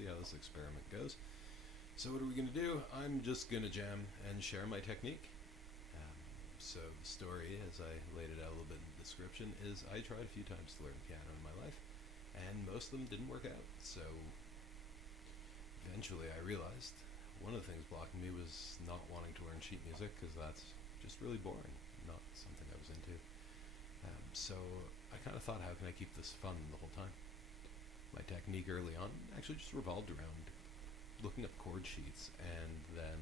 see how this experiment goes. So what are we going to do? I'm just going to jam and share my technique. So the story, as I laid it out a little bit in the description, is I tried a few times to learn piano in my life, and most of them didn't work out. So eventually I realized one of the things blocking me was not wanting to learn sheet music, because that's just really boring, not something I was into. So I kind of thought, how can I keep this fun the whole time? My technique early on actually just revolved around looking up chord sheets and then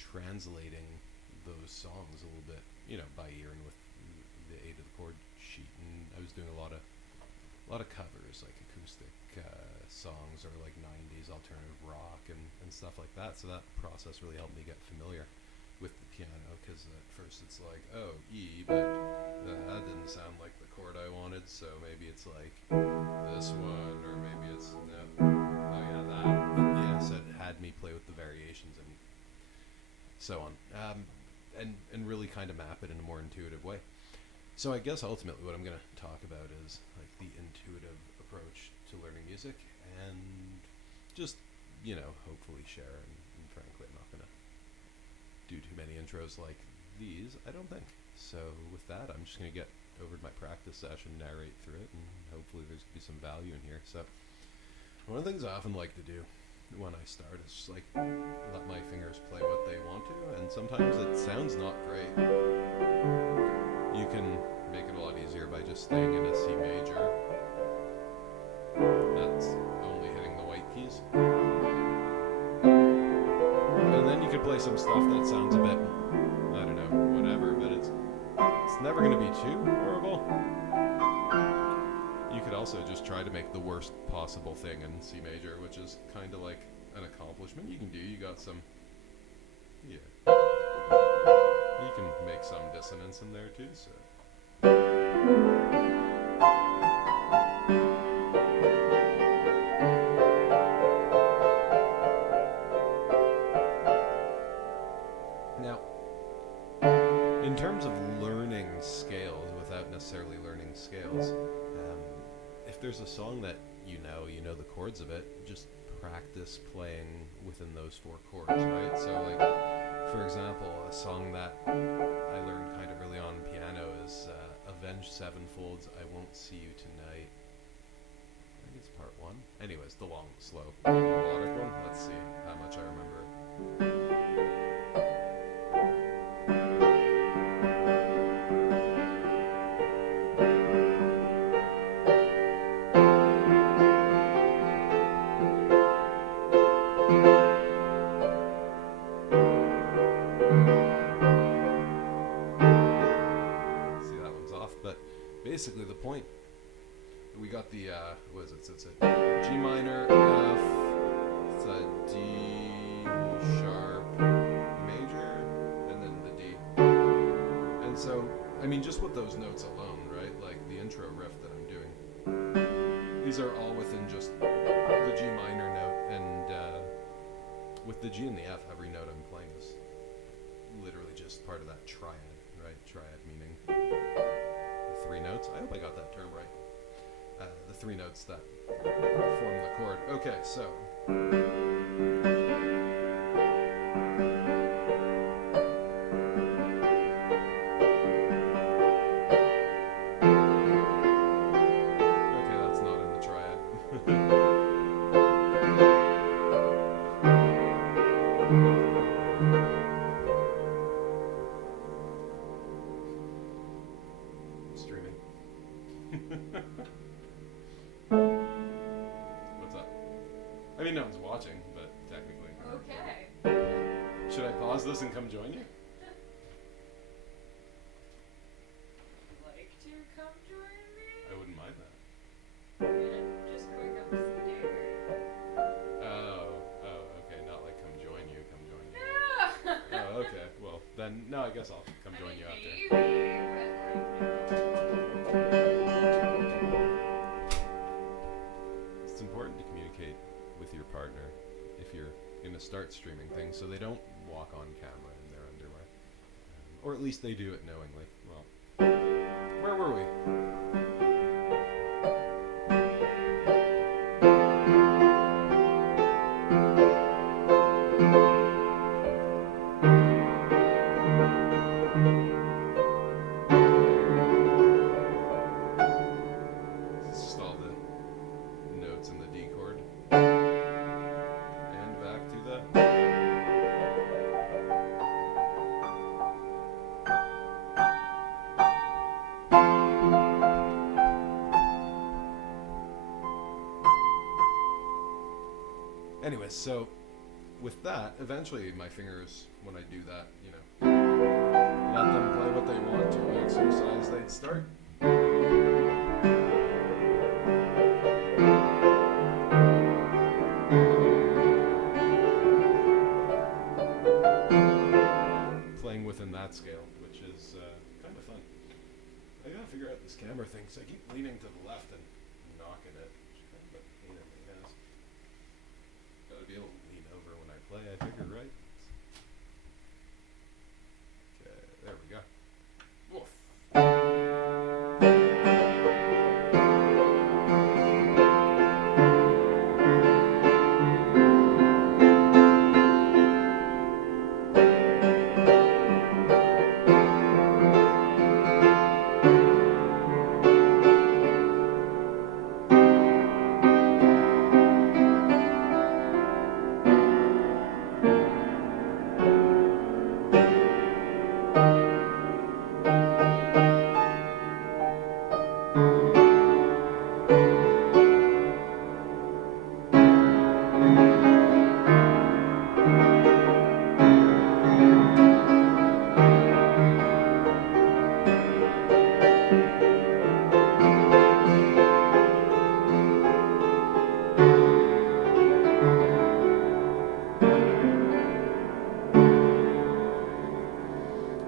translating those songs a little bit, by ear and with the aid of the chord sheet. And I was doing a lot of covers, like acoustic songs, or like 90s alternative rock and stuff like that. So that process really helped me get familiar with the piano, because at first it's like, oh, E, but that didn't sound like the chord I wanted, so maybe it's like this one, or maybe it's no, oh yeah, that. So it had me play with the variations and so on, and really kind of map it in a more intuitive way. So I guess ultimately what I'm going to talk about is like the intuitive approach to learning music, and just hopefully share. And frankly, I'm not going to do too many intros like these, I don't think. So with that, I'm just going to get over to my practice session, narrate through it, and hopefully there's going to be some value in here. So one of the things I often like to do when I start is just like let my fingers play what they want to, and sometimes it sounds not great. You can make it a lot easier by just staying in a C major. That's only hitting the white keys. And then you could play some stuff that sounds a bit, I don't know, whatever, but it's never going to be too horrible. You could also just try to make the worst possible thing in C major, which is kind of like an accomplishment you can do. You got some, you can make some dissonance in there too, so. In terms of learning scales without necessarily learning scales, if there's a song that you know the chords of it, just practice playing within those four chords, right? So like, for example, a song that I learned kind of early on in piano is Avenged Sevenfold's I Won't See You Tonight. I think it's part one. Anyways, the long, slow, melodic one. Let's see how much I remember. Basically the point, we got the what is it? So it's a G minor, F, it's a D sharp major, and then the D. And so, I mean, just with those notes alone, right? Like the intro riff that I'm doing, these are all within just the G minor note, and with the G and the F, every note I'm playing is literally just part of that triad, right? Triad meaning three notes. I hope I got that term right. The three notes that form the chord. Okay, so. Okay, that's not in the triad. Streaming. What's up? I mean, no one's watching, but technically. Okay. Should I pause this and come join you? Like to come join me? I wouldn't mind that. Yeah, just going up the stairs. Oh, okay. Not like come join you, come join you. Yeah. Oh, okay. Well, then, no, I guess I'll come join you after. Maybe, but It's important to communicate with your partner if you're going to start streaming things, so they don't walk on camera in their underwear. Or at least they do it knowingly. Well, where were we? So with that, eventually my fingers, when I do that, you know, let them play what they want to exercise, they'd start. Playing within that scale, which is kind of fun. I gotta figure out this camera thing, so I keep leaning to the left and knocking it. Which is kind of a pain in the ass. Gotta be able to lean over when I play, I figure, right? Okay, there we go. Woof.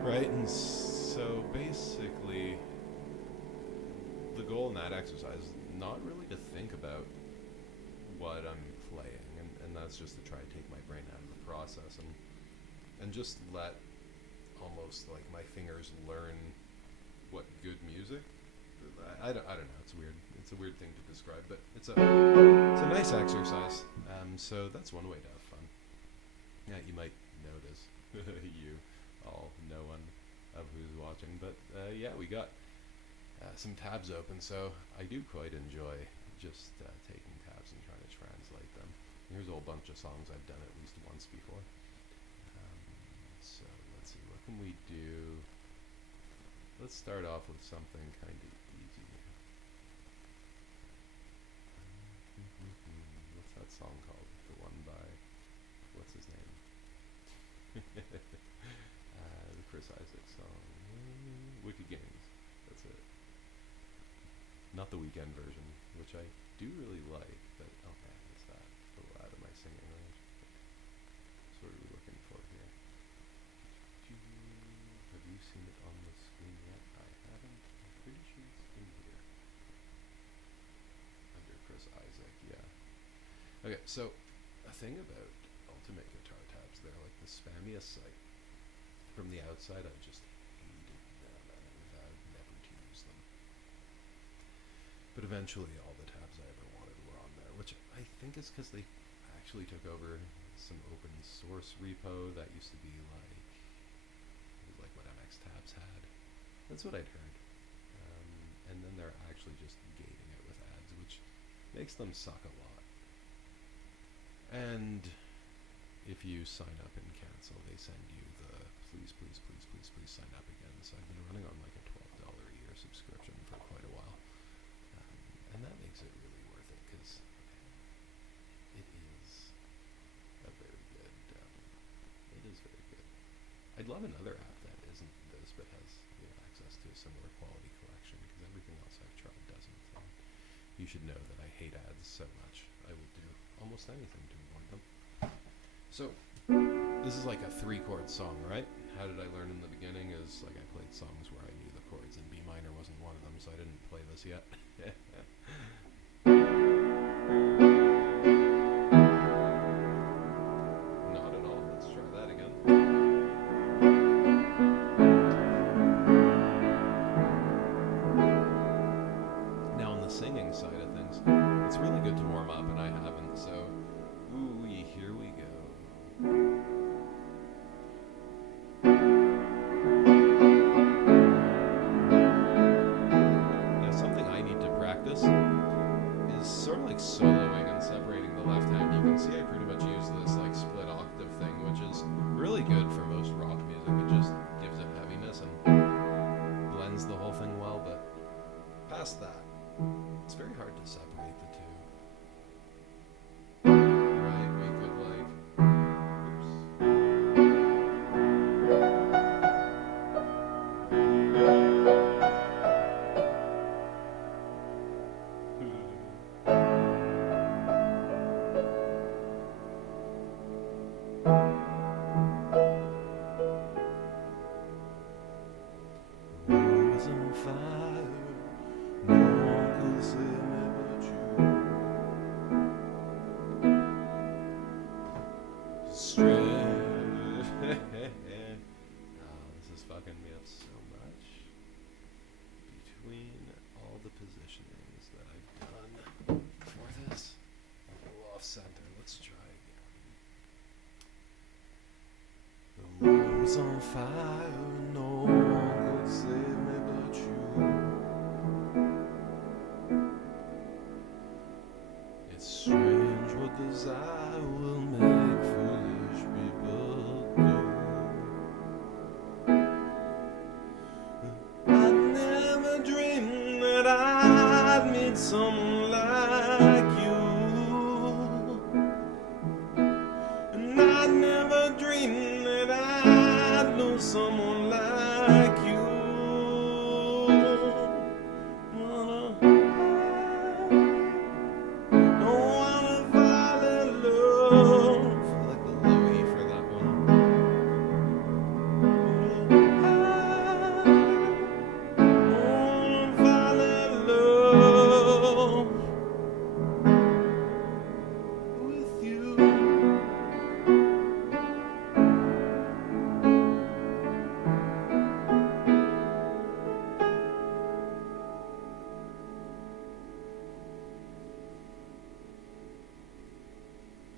Right, and so basically, the goal in that exercise is not really to think about what I'm playing, and that's just to try to take my brain out of the process and just let almost like my fingers learn what good music. I don't know. It's weird. It's a weird thing to describe, but it's a nice exercise. So that's one way to have fun. Yeah, you might notice you all no one of who's watching, but yeah, we got some tabs open, so I do quite enjoy just taking tabs and trying to translate them. Here's a whole bunch of songs I've done at least once before. So let's see, what can we do? Let's start off with something kind of easy. What's that song called? The one by, what's his name? The Chris Isaac song. Wicked Games. That's it. Not the weekend version, which I do really like, but oh man, is that a little out of my singing range. So what are we looking for here? Have you seen it on the screen yet? I haven't. I'm pretty sure it's in here. Under Chris Isaac, yeah. Okay, so a thing about Ultimate Guitar Tabs, they're like the spammiest site. From the outside, I just hated them, and I vowed never to use them. But eventually, all the tabs I ever wanted were on there, which I think is because they actually took over some open source repo that used to be like, it was like what MX Tabs had. That's what I'd heard. And then they're actually just gating it with ads, which makes them suck a lot. And if you sign up and cancel, they send you the please sign up again. So I've been running on like a $12 a year subscription for quite a while. And that makes it really worth it because it is a very good, it is very good. I'd love another app that isn't this but has access to a similar quality collection because everything else I've tried doesn't. And you should know that I hate ads so much. I will do almost anything to avoid them. So this is like a 3-chord song, right? How did I learn in the beginning is like I played songs where I knew the chords and B minor wasn't one of them, so I didn't play this yet. Not at all. Let's try that again. Now on the singing side of things, it's really good to warm up, and I haven't, so ooh-wee, here we go. Now something I need to practice The world was on fire, no one could save me but you. Strange. This is fucking me up so much. Between all the positionings that I've done for this, a little off center. Let's try again. The world was on fire, no one could save me but you. It's strange what desire will make foolish people do. I'd never dreamed that I'd meet someone like you, and I'd never dreamed that I'd know someone like you.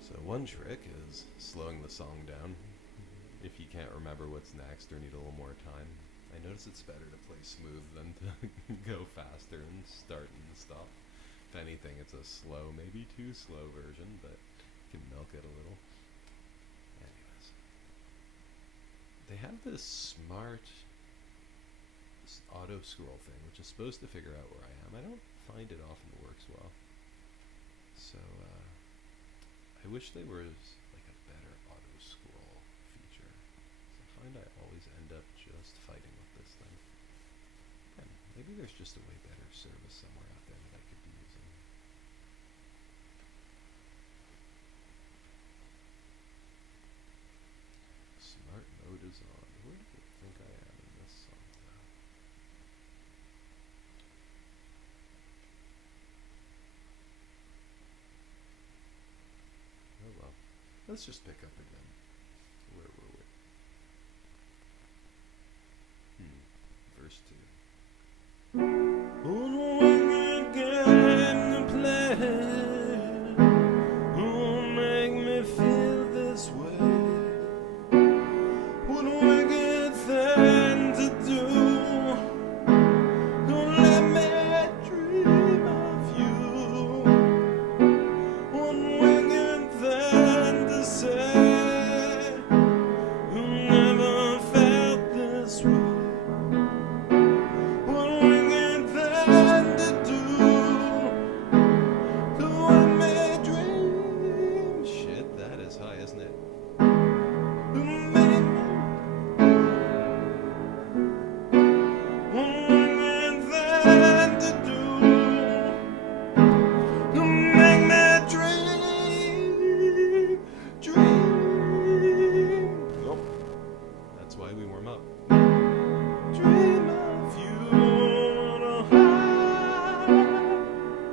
So one trick is slowing the song down. If you can't remember what's next or need a little more time, I notice it's better to play smooth than to go faster and start and stop. If anything, it's a slow, maybe too slow version, but you can milk it a little. Anyways. They have this smart auto scroll thing, which is supposed to figure out where I am. I don't find it often works well. So, I wish there was like a better auto scroll feature. I find I always end up just fighting with this thing. And maybe there's just a way better service somewhere out there that I could be using. Smart mode is on. Where do you think I am in this song though? Oh well. Let's just pick up again. Where were we? Verse 2. Oh, when again to play, oh, make me feel this way. What wicked thing to do? Don't let me dream of you. One wicked thing to say. You never felt this way. One wicked thing to do. Don't let me dream. Shit, that is high, isn't it? That's why we warm up. Dream of you on a high.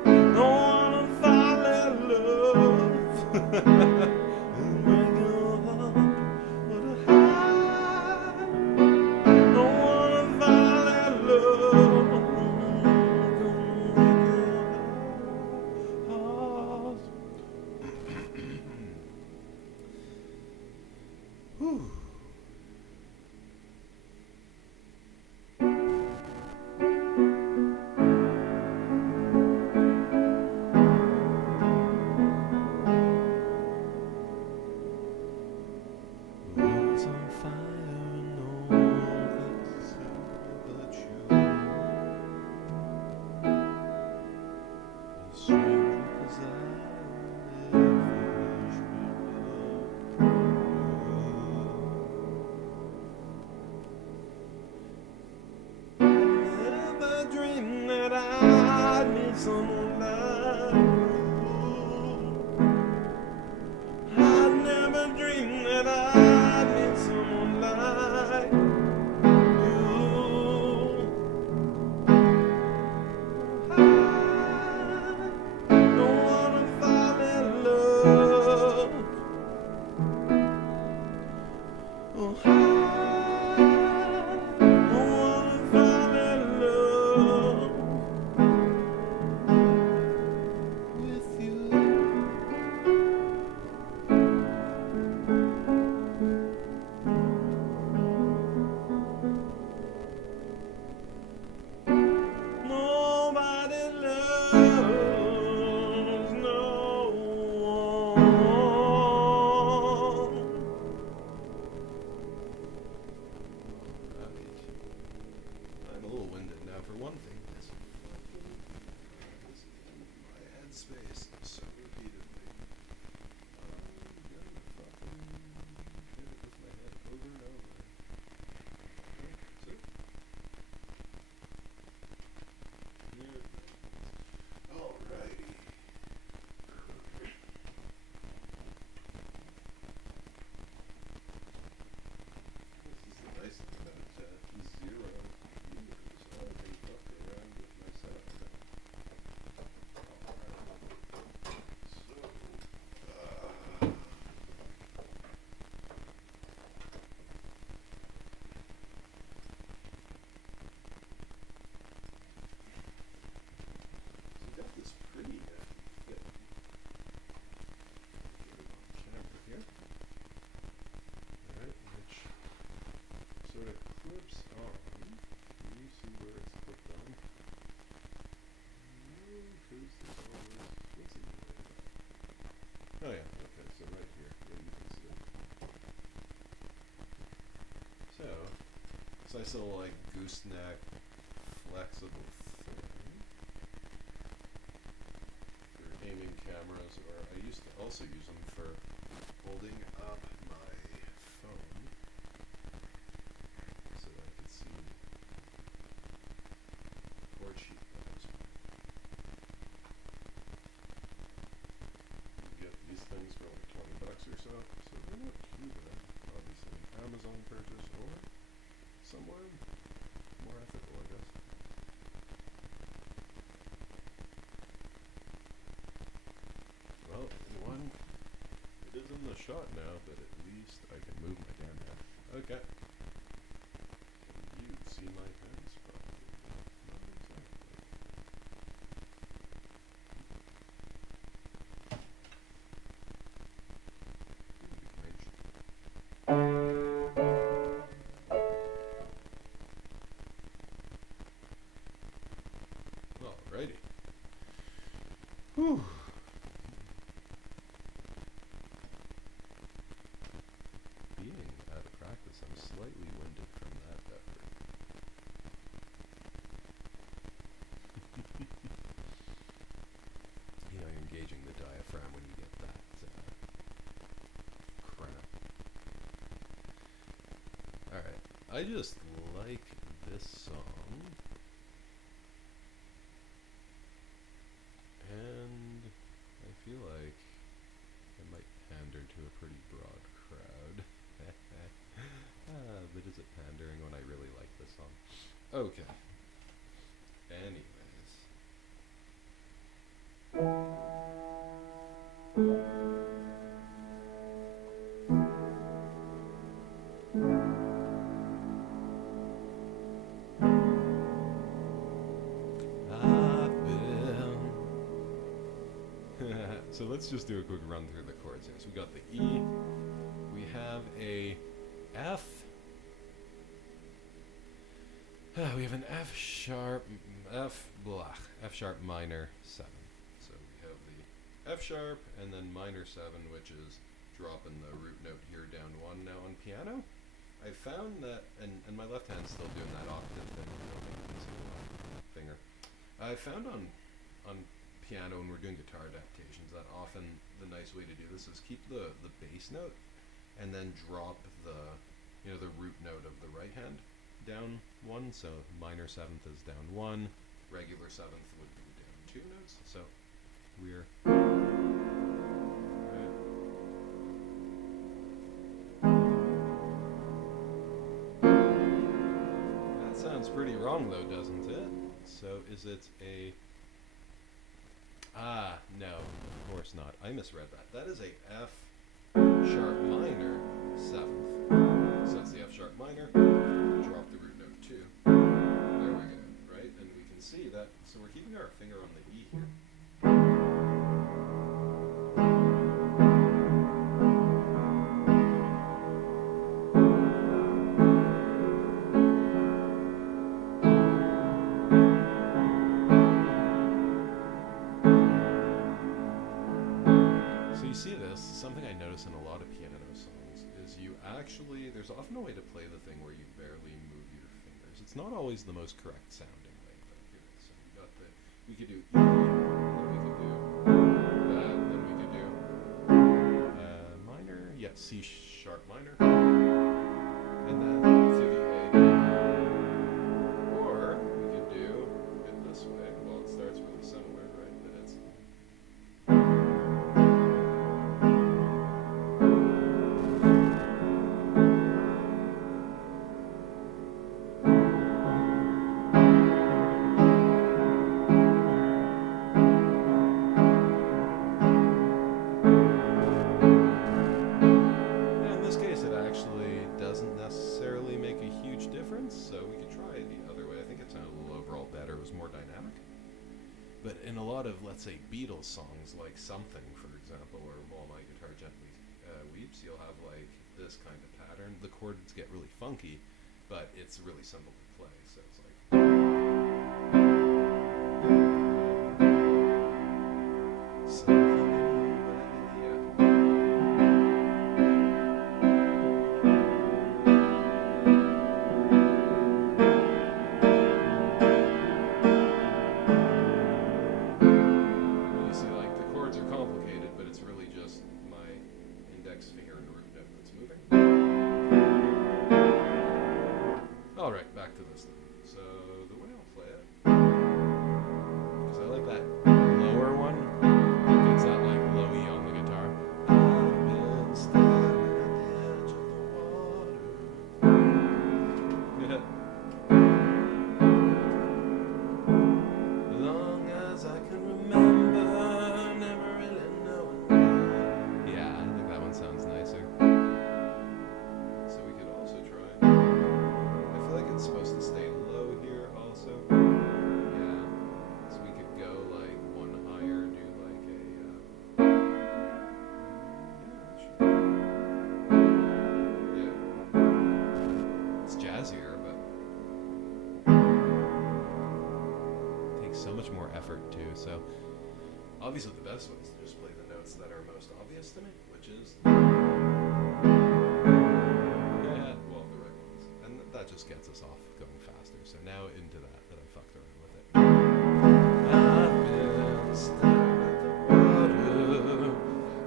Don't wanna fall in love. And when you're up on a high, don't wanna fall in love. Gonna make your heart. Whew. The world's on fire and no one could save but you. It's strange because I live foolish people. Oh, I wanna fall in love with you. Nobody loves no one. Alright. I'm a little winded now for one thing. This fucking is in my headspace so repeatedly. I'm gonna fucking hit it with my head over and over. Okay, see? Alrighty. This is the nice thing about zero meters. I can fuck around with my setup. So we got this pretty fit camera here. Alright, which sort of clips on. Can you see where it's clipped on? No, because there's always, what's it doing? Oh yeah, okay, so right here. Yeah, you can see it. So, it's a nice little like gooseneck flexible thing for aiming cameras, or I used to also use them for holding up my phone so that I could see chord sheet letters. You get these things for like $20 or so, so they're not too bad. Obviously, Amazon purchase or somewhere more ethical, I guess. Well, one, it is in the shot now, but at least I can move my damn head. Okay. Can you see my hands properly? Not exactly. Alrighty. Whew. Being out of practice, I'm slightly winded from that effort. You know, you're engaging the diaphragm when you get that cramp. Alright, I just like this song. And I feel like I might pander to a pretty broad crowd. But is it pandering when I really like this song? Okay. Anyways. I've been so let's just do a quick run through the chords here. So we got the E, we have a F, we have an F sharp, F minor 7. So we have the F sharp and then minor 7, which is dropping the root note here down 1 now on piano. I found that, and my left hand's still doing that octave thing, finger. I found on piano when we're doing guitar adaptations that often the nice way to do this is keep the bass note and then drop the root note of the right hand down 1. So minor 7th is down 1, regular 7th would be down 2 notes. So we're that sounds pretty wrong though, doesn't it? So is it a no, of course not. I misread that. That is a F sharp minor 7th. So So we're keeping our finger on the E here. So you see this, something I notice in a lot of piano songs is you actually, there's often a way to play the thing where you barely move your fingers. It's not always the most correct sounding way, but here it is. So we got the, we could do E, then we could do that, then we could do minor, yeah, C sharp minor, and then to the A. Or we could do it this way. Well, it starts really similar, right? But it's in this case, it actually doesn't necessarily make a huge difference, so we could try the other way. I think it sounded a little overall better. It was more dynamic. But in a lot of, let's say, Beatles songs, like Something, for example, or While My Guitar Gently Weeps, you'll have like this kind of pattern. The chords get really funky, but it's really simple to play. So it's like. You see, like, the chords are complicated, but it's really just my index finger and root note that's moving. Alright, back to this thing. So, the way I'll play it, because I like that lower one, it's that, like, low-y on the guitar. I've been standing at the edge of the water. Long as I can remember, never really knowing why. Yeah, I think that one sounds nicer. So we could also try. I feel like it's supposed to stay low here also. Yeah. So we could go like one higher, do like a. Yeah, sure. Yeah. It's jazzier, but. Takes so much more effort too. So obviously the best way is to just play the notes that are most obvious to me, which is yeah, well, the right ones, and that just gets us off going faster. So now into that I fucked around with it. I've been staring at the water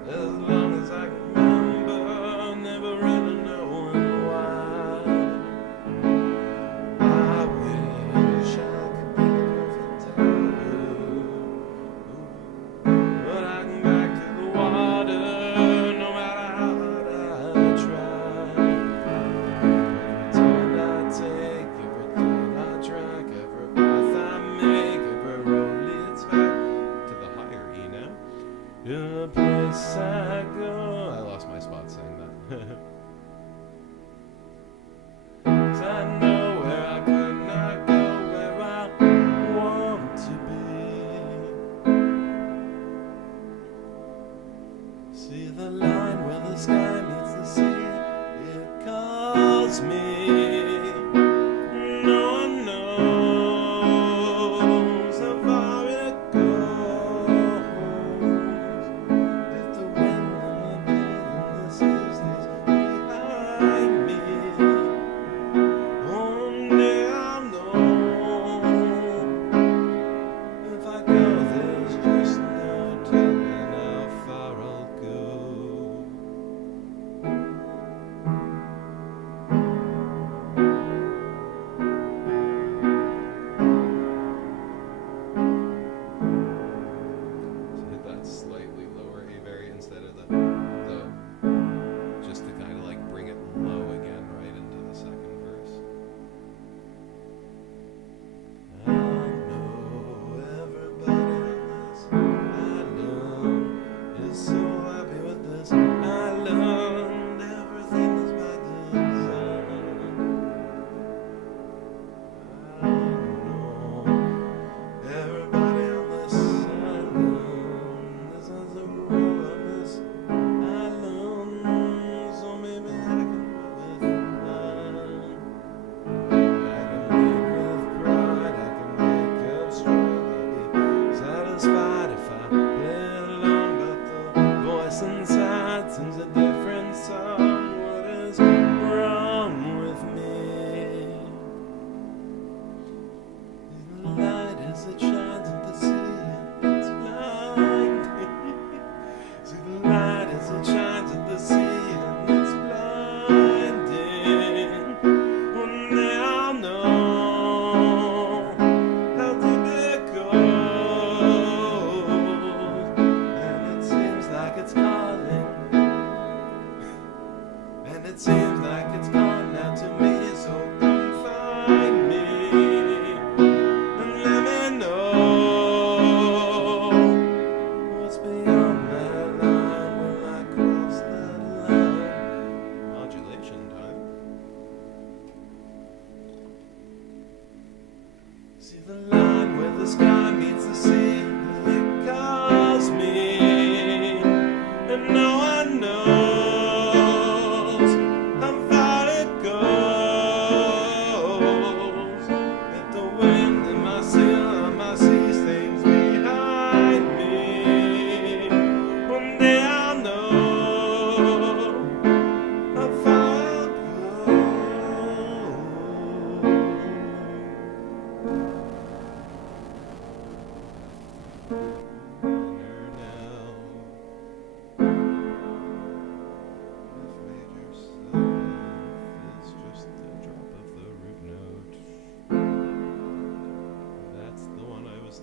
as long as I can remember, never really knowing why. I wish I could be the perfect time, but I come back to the water no matter how hard I try. Every turn I take, every thought I track, every path I make, every road leads back to the higher E now. In the place I go. I lost my spot saying that. 'Cause I know where I could not go, where I want to be. See the line where the sky meets the sea, it calls me. No one knows how far it goes. If the wind and the breeze and the sea stays behind me, one day I'll know. If I go, there's just no telling how far I'll go. and it seems like it's gone now to me, so come find me and let me know what's beyond that line. Will I cross that line? Modulation time. See the line where the sky meets the sea, it calls me, and no one knows how far it goes. If the wind in my sail on my sea stays behind me, one day I'll know how far I'll go.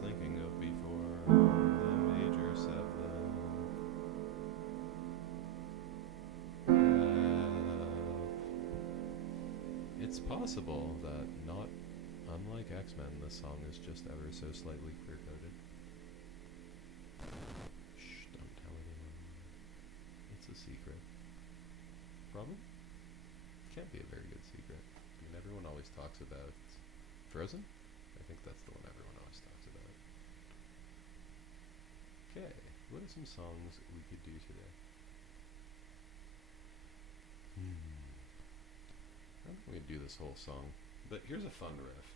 Thinking of before the major seventh. It's possible that, not unlike X-Men, this song is just ever so slightly clear-coded. Shh, don't tell anyone. It's a secret. Problem? Can't be a very good secret. I mean, everyone always talks about Frozen? I think that's the one everyone always talks about. Okay, what are some songs we could do today? I don't think we could do this whole song, but here's a fun riff.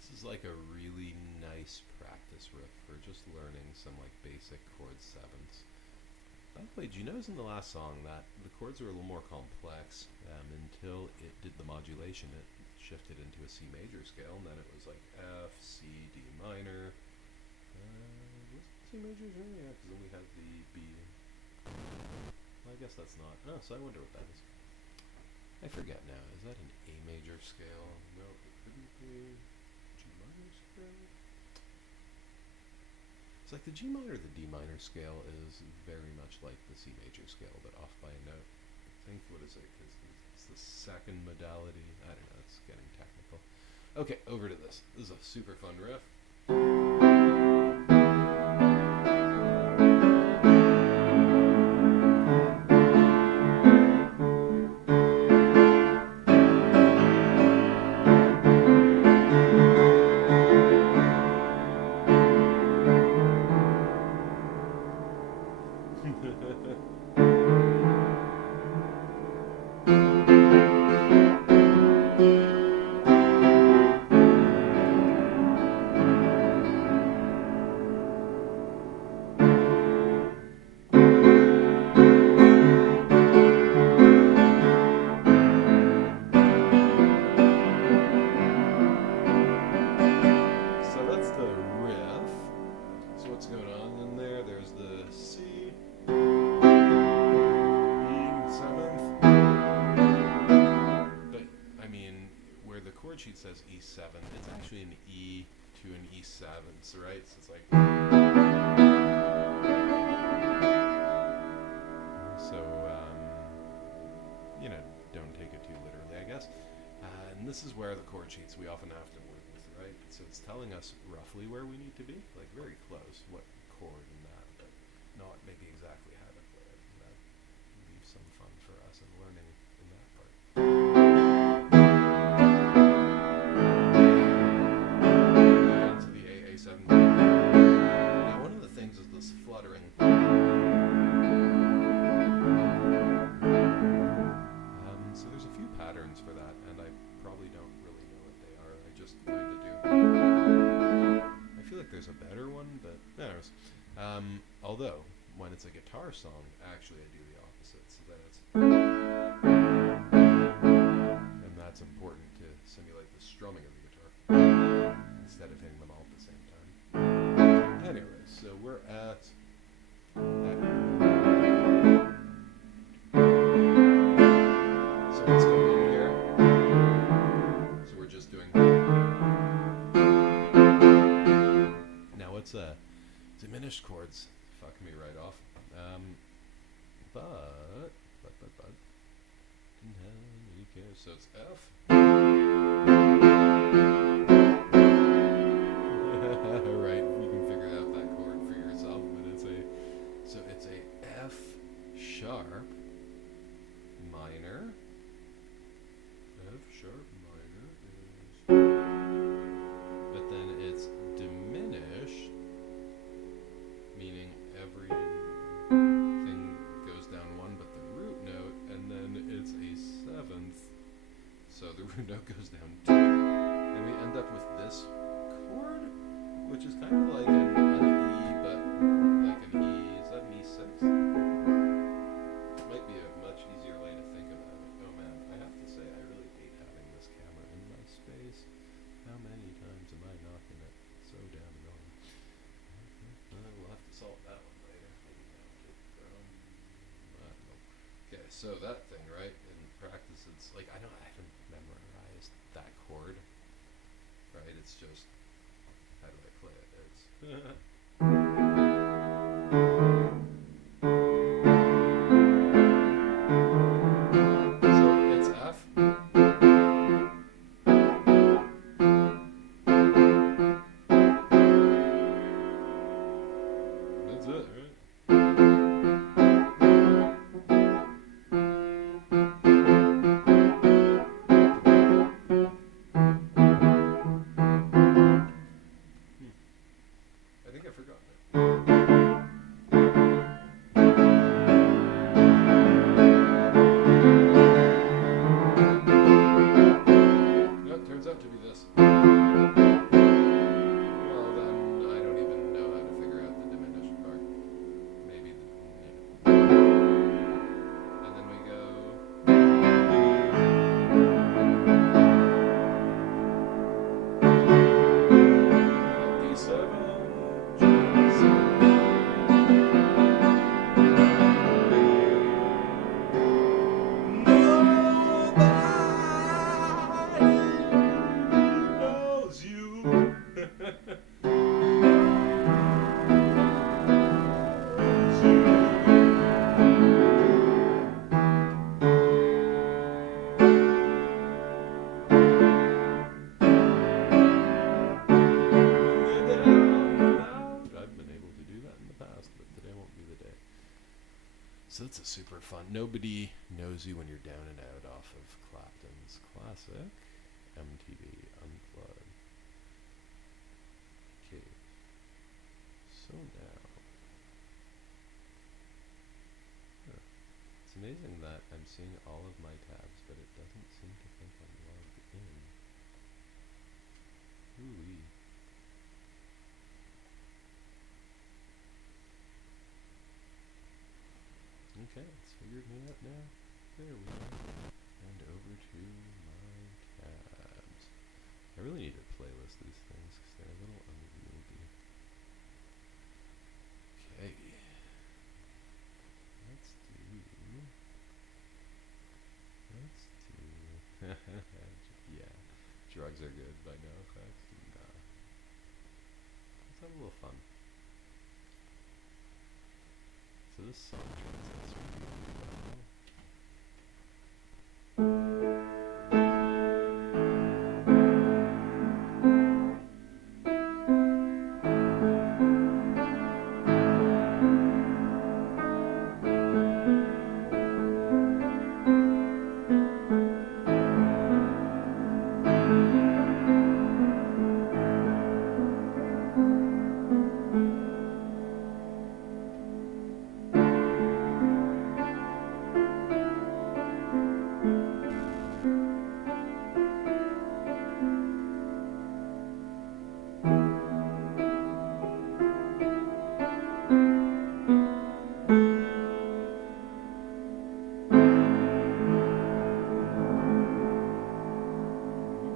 This is like a really nice practice riff for just learning some like basic chord sevenths. By the way, did you notice in the last song that the chords were a little more complex until it did the modulation? It shifted into a C major scale, and then it was like F, C, D minor. Was it C major? Yeah, because then we have the B. Well, I guess that's not. Oh, so I wonder what that is. I forget now. Is that an A major scale? No, it couldn't be. G minor scale? It's like the G minor or the D minor scale is very much like the C major scale, but off by a note. I think, what is it? It's the second modality. I don't know, it's getting technical. Okay, over to this. This is a super fun riff. Sheet says E7. It's actually an E to an E7, right? So it's like. So, you know, don't take it too literally, I guess. And this is where the chord sheets we often have to work with, right? So it's telling us roughly where we need to be, like very close, what chord and that, but not maybe exactly how to play it. And that leaves some fun for us in learning in that part. Now, one of the things is this fluttering. So there's a few patterns for that, and I probably don't really know what they are. I just kind of do. I feel like there's a better one, but anyways. Although, when it's a guitar song, actually I do the opposite. So then it's. And that's important to simulate the strumming of the guitar, instead of hitting them all at the same time. Anyways, so we're at. So what's going on here? So we're just doing. Now what's diminished chords? Fuck me right off. But So it's F. Right, you can figure out that chord for yourself, but it's a F sharp minor. F sharp minor is, but then it's diminished, meaning everything goes down one but the root note, and then it's a seventh, so the root note goes down two, and we end up with this chord, which is kind of like an E, but like an E. Is that an E6? Might be a much easier way to think about it. Oh man, I have to say I really hate having this camera in my space. How many times am I knocking it? So damn annoying. We'll have to solve that one later. Maybe down to I don't know. Okay, so that thing, right? In practice, it's like I haven't memorized that chord, right? It's just how do I play it? It's so it's F. That's it, right? I think I've forgotten it. No, it turns out to be this. Well, then I don't even know how to figure out the diminished part. Maybe the and then we go D7, knows you. I've been able to do that in the past, but today won't be the day. So it's a super fun. Nobody knows you when you're down and out off of Clapton's classic MTV Unplugged. Okay. So now, it's amazing that I'm seeing all of my tabs, but it doesn't seem to think I'm logged in. Ooh-wee. Okay, it's figured me out now. There we go. And over to my tabs. I really need to playlist these things because they're a little unwieldy. Okay. Let's do yeah. Drugs are good by no effects. Nah. Let's have a little fun. So this song translates really well.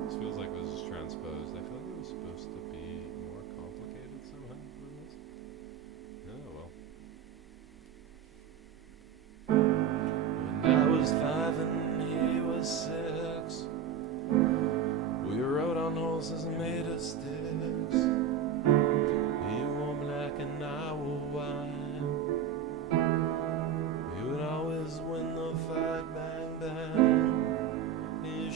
This feels like this is transposed. I feel like it was supposed to be more complicated somehow than this. Oh well. When I was 5 and he was 6, we rode on horses made of sticks. He wore black and I wore white. We would always win the fight, bang bang. He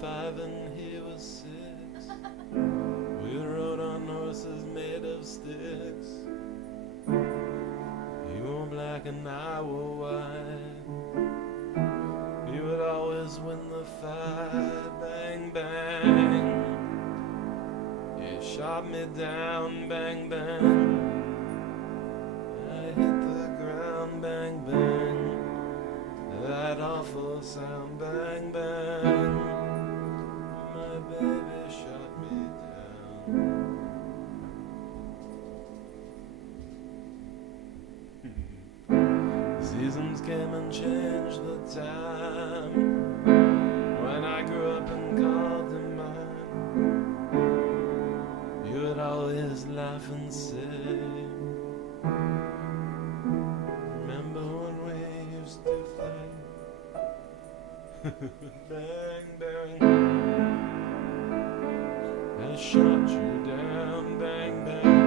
5 and he was 6. We rode on horses made of sticks. He wore black and I wore white. He would always win the fight. Bang, bang. He shot me down. Bang, bang. I hit the ground. Bang, bang. That awful sound. Bang, bang. My baby shot me down. Seasons came and changed the time. When I grew up and called him mine, you would always laugh and say, remember when we used to fight? Bang, bang. I shot you down. Bang, bang.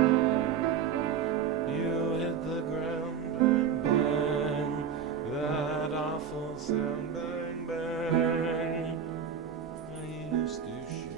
You hit the ground. Bang, bang. That awful sound. Bang, bang. I used to shoot.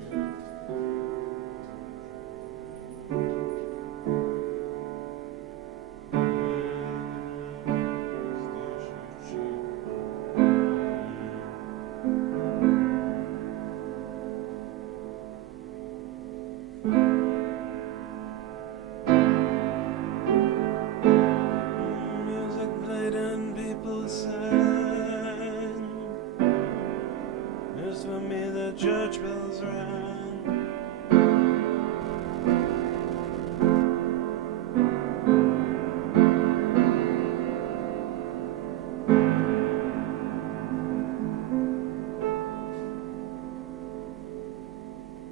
Music played and people sang. Just for me the church bells rang.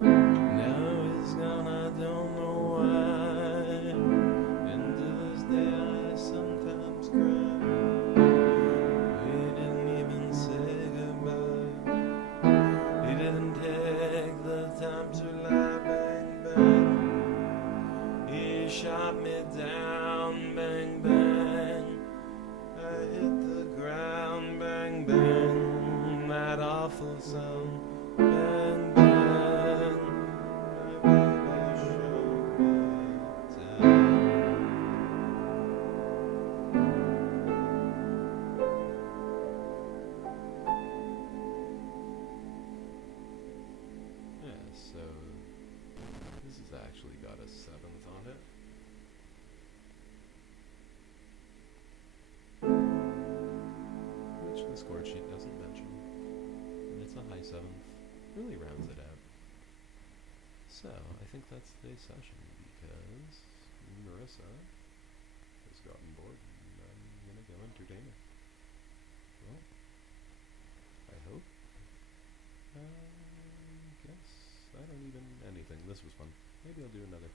Now he's gone, I don't know why. And to this day I sometimes cry. He didn't even say goodbye. He didn't take the time to lie. Bang, bang. He shot me down. Bang, bang. I hit the ground. Bang, bang. That awful sound. Bang, bang. My baby shot me down. Yeah, so this has actually got a 7th on it. Which the score sheet doesn't mention. And it's a high 7th. Really rounds it out. So, I think that's today's session because Marissa has gotten bored and I'm gonna go entertain her. Well, I hope. Guess I don't even anything. This was fun. Maybe I'll do another.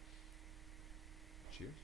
Cheers.